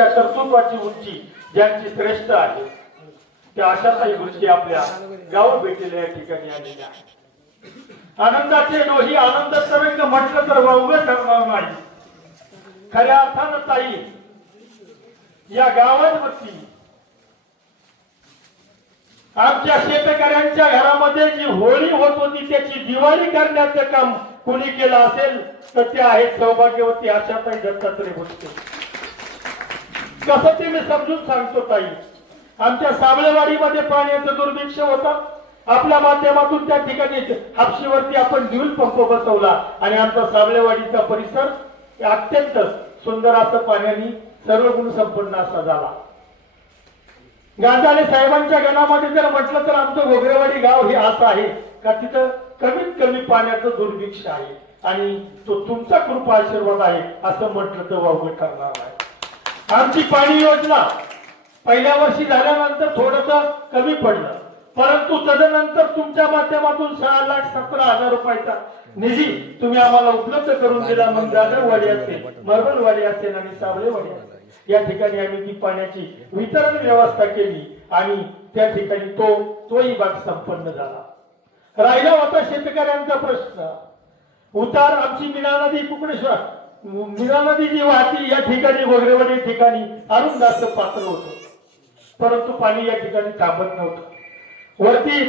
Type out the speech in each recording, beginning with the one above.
अशा कर्तृत्वाची उंची ज्यांची श्रेष्ठ आहे. त्या अशा काही गोष्टी आपल्या गाव भेटलेल्या या ठिकाणी आलेल्या आहेत. आनंदाचे डोही आनंद तरंग म्हटलं तर वावगं ठरणार नाही. खऱ्या अर्थानं ताई या गावांवरती आमच्या शेतकऱ्यांच्या घरामध्ये जी होळी होत होती त्याची दिवाळी करण्याचं काम कोणी केलं असेल तर ते आहे सौभाग्यवती आशाताई दत्तात्रय भुसके कसं ते मी समजून सांगतो ताई. आमच्या साबळेवाडीमध्ये पाण्याचं दुर्भिक्ष होतं. आपल्या माध्यमातून त्या ठिकाणी हापशीवरती आपण ड्यूल पंप बसवला आणि आमचा साबळेवाडीचा परिसर अत्यंत सुंदर असं पाण्याने सर्व गुण संपन्न असा झाला. गांजाले साहेबांच्या गणामध्ये जर म्हटलं तर आमचं घोगरेवाडी गाव हे असं आहे का तिथं कमीत कमी पाण्याचं दुर्भिक्ष आहे आणि तो तुमचा कृपा आशीर्वाद आहे असं म्हटलं तर वावगं ठरणार आहे आमची पाणी योजना पहिल्या वर्षी झाल्यानंतर थोडस कमी पडलं. परंतु तदनंतर तुमच्या माध्यमातून सहा लाख सतरा हजार रुपयाचा निधी तुम्ही आम्हाला उपलब्ध करून दिला. मग जाधववाडी असेल मरबलवाडी असेल आणि सावळेवाडी असेल. या ठिकाणी आम्ही ती पाण्याची वितरण व्यवस्था केली आणि त्या ठिकाणी तो तोही भाग संपन्न झाला. राहिला होता शेतकऱ्यांचा प्रश्न. उतार आमची मीना नदी कुकडेश्वर मीना नदी जी वाहती या ठिकाणी वगैरेवाडी ठिकाणी अरुण जास्त पात्र होत. परंतु पाणी या ठिकाणी थांबत नव्हतं. वरती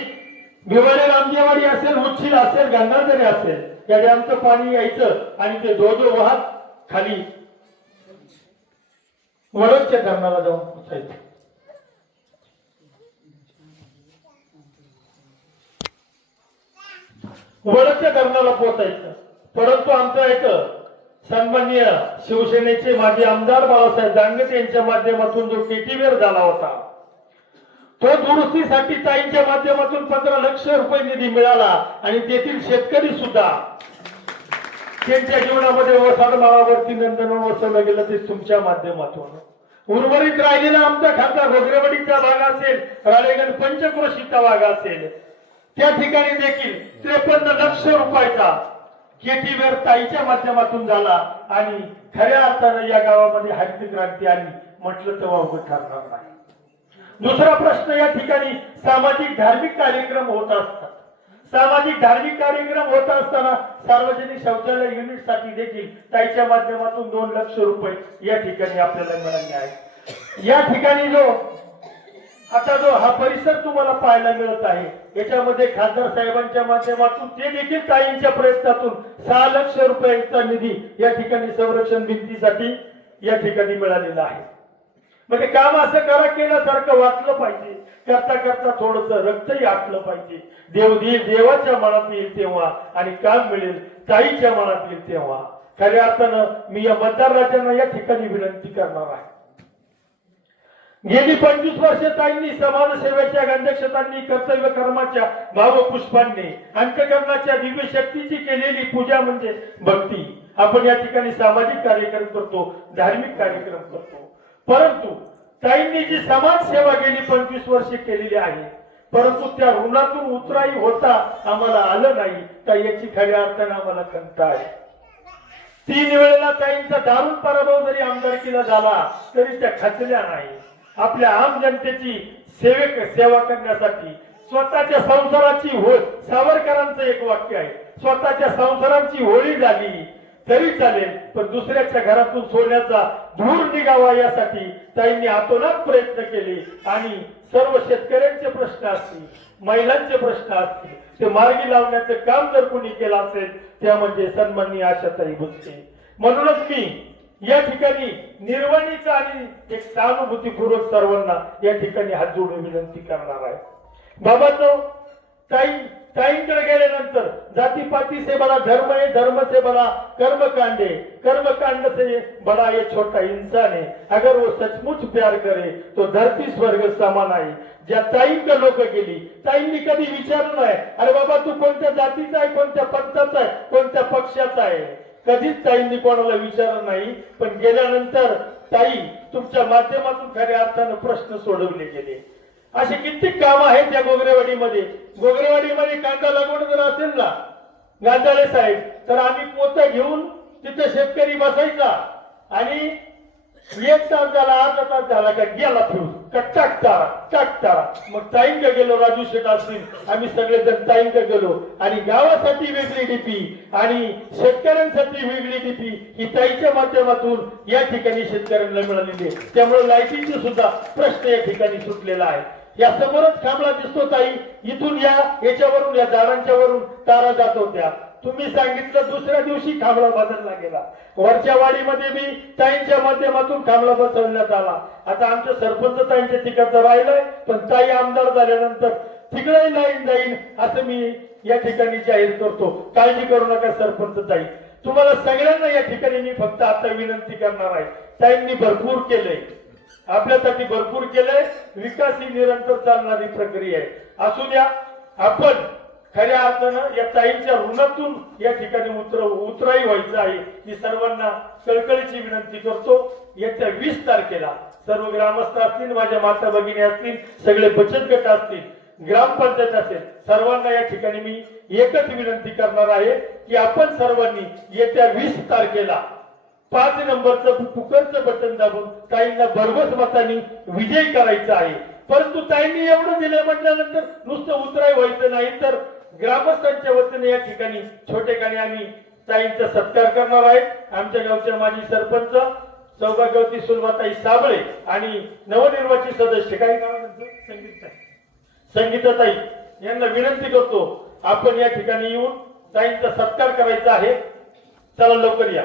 भिवाडे रामदेवाडी असेल उच्छिल असेल गंगाधरी असेल या डॅमचं पाणी यायचं आणि ते दो दो वाहत खाली वडोदच्या धरणाला जाऊन पोचायचं वडदच्या धरणाला पोचायचं परंतु आमचं एक सन्माननीय शिवसेनेचे माजी आमदार बाळासाहेब दांगट यांच्या माध्यमातून जो पेटीवेर झाला होता तो दुरुस्तीसाठी ताईंच्या माध्यमातून पंधरा लक्ष रुपये निधी मिळाला आणि तेथील शेतकरी सुद्धा त्यांच्या जीवनामध्ये वसाड माळावरती नंदन वसवलं गेलं ते तुमच्या माध्यमातून. उर्वरित राहिलेला आमचा खासदार रोगरेवाडीचा भाग असेल राळेगण पंचक्रोशीचा भाग असेल त्या ठिकाणी देखील त्रेपन्न लक्ष रुपयाचा केटीवेर ताईच्या माध्यमातून झाला. आणि खऱ्या अर्थानं या गावामध्ये हरित क्रांती आली म्हटलं तेव्हा उभं ठरणार नाही. दुसरा प्रश्न या ठिकाणी सामाजिक धार्मिक कार्यक्रम होत असतात. सामाजिक धार्मिक कार्यक्रम होत असताना सार्वजनिक शौचालय युनिटसाठी देखील ताईच्या माध्यमातून दोन लक्ष रुपये या ठिकाणी आपल्याला मिळाले आहेत. या ठिकाणी जो आता जो हा परिसर तुम्हाला पाहायला मिळत आहे याच्यामध्ये खासदार साहेबांच्या माध्यमातून ते देखील काहींच्या प्रयत्नातून सहा लक्ष रुपयांचा निधी या ठिकाणी संरक्षण भिंतीसाठी या ठिकाणी मिळालेला आहे. म्हणजे काम असं करा केल्यासारखं वाटलं पाहिजे. करता करता थोडस रक्तही आटलं पाहिजे. देव देईल देवाच्या मनात येईल तेव्हा आणि काम मिळेल ताईच्या मनात येईल तेव्हा. खऱ्या अर्थानं मी या मतदार राजांना या ठिकाणी विनंती करणार आहे. गेली पंचवीस वर्ष ताईंनी समाजसेवेच्या गंधक्षतांनी कर्तव्य कर्माच्या भावपुष्पांनी अंतकरणाच्या दिव्य शक्तीची केलेली पूजा म्हणजे भक्ती. आपण या ठिकाणी सामाजिक कार्यक्रम करतो धार्मिक कार्यक्रम करतो. परंतु ताईंनी जी समाजसेवा गेली पंचवीस वर्षे केलेली आहे परंतु त्या ऋणातून उतराई होता आम्हाला आलं नाही तर याची खऱ्या अर्थाने आम्हाला खंत आहे. तीन वेळेला ताईंचा दारुण पराभव जरी आमदारकीला झाला तरी त्या खचल्या नाही आपल्या आम जनतेची सेवेक सेवा करण्यासाठी स्वतःच्या संसाराची हो सावरकरांचं एक वाक्य आहे. स्वतःच्या संसारांची होळी झाली तरी चालेल पण दुसऱ्याच्या घरातून सोन्याचा धूर निघावा यासाठी ताईंनी आतोनात प्रयत्न केले आणि सर्व शेतकऱ्यांचे प्रश्न असतील महिलांचे प्रश्न असतील ते मार्गी लावण्याचं काम जर कोणी केलं असेल त्या म्हणजे सन्माननीय आशाताई भुसके म्हणूनच मी या ठिकाणी निर्वाणीचा आणि एक सहानुभूतीपूर्वक सर्वांना या ठिकाणी हात जोडून विनंती करणार आहे. बाबांनो ताई ताईंकडे गेल्यानंतर जातीपाती से बड़ा धर्म आहे धर्म से बड़ा कर्मकांडे कर्मकांड से बड़ा ये छोटा इंसान है. अगर वो सचमुच प्यार करे तो धरती स्वर्ग समान आहे. ज्या ताईंकडे लोक गेली ताईंनी कधी विचारलं नाही अरे बाबा तू कोणत्या जातीचा आहे कोणत्या पंथाचा आहे कोणत्या पक्षाचा आहे? कधीच ताईंनी कोणाला विचारलं नाही पण गेल्यानंतर ताई तुमच्या माध्यमातून खऱ्या अर्थानं प्रश्न सोडवले गेले. असे कित्येक काम आहेत या गोगरेवाडीमध्ये. गोगरेवाडीमध्ये कांदा लागवड जर असेल ना गांधाळे साहेब तर आम्ही पोत घेऊन तिथे शेतकरी बसायचा आणि एक तास झाला अर्धा तास झाला का गेला फिरून. का टाक मग ताईंका गेलो राजू शेठ असतील. आम्ही सगळेजण ताईंका गेलो. आणि गावासाठी वेगळी डीपी आणि शेतकऱ्यांसाठी वेगळी डीपी ही ताईच्या माध्यमातून या ठिकाणी शेतकऱ्यांना मिळालेली आहे. त्यामुळे लाईटीचे सुद्धा प्रश्न या ठिकाणी सुटलेला आहे. या समोरच खांबला दिसतो ताई. इथून या याच्यावरून या झाडांच्या वरून तारा जात होत्या. तुम्ही सांगितलं दुसऱ्या दिवशी खांबळा बदलला गेला. वरच्या वाडीमध्ये मी ताईंच्या माध्यमातून खांबळा बसवण्यात आला. आता आमच्या सरपंच ताईंच्या तिकडचं राहिलंय पण ताई आमदार झाल्यानंतर तिकडे लाईन जाईन असं मी या ठिकाणी जाहीर करतो. काळजी करू नका सरपंच ताई. तुम्हाला सगळ्यांना या ठिकाणी मी फक्त आता विनंती करणार आहे. ताईंनी भरपूर केलंय. आपल्यासाठी भरपूर केलंय. विकास ही निरंतर चालणारी प्रक्रिया आहे. असू द्या आपण खऱ्या अर्थानं या ताईंच्या ऋणातून या ठिकाणी उतर उतराई व्हायचं आहे. मी सर्वांना कळकळीची विनंती करतो येत्या वीस तारखेला सर्व ग्रामस्थ असतील माझ्या माता भगिनी असतील सगळे बचत गट असतील ग्रामपंचायत असेल सर्वांना या ठिकाणी मी एकच विनंती करणार आहे की आपण सर्वांनी येत्या वीस तारखेला पाच नंबरचं पुकरचं बटन दाबून ताईंना भरघोस मतांनी विजय करायचा आहे. परंतु ताईंनी एवढं दिलं म्हटल्यानंतर नुसतं उतराय व्हायचं नाही तर ग्रामस्थांच्या वतीने या ठिकाणी छोटेखानी आम्ही ताईंचा सत्कार करणार आहे. आमच्या गावच्या माजी सरपंच सौभाग्यवती सुलभाताई साबळे आणि नवनिर्वाचित सदस्य काही नावानंतर संगीतताई संगीताताई यांना विनंती करतो आपण या ठिकाणी येऊन ताईंचा सत्कार करायचा आहे. चला लवकर या.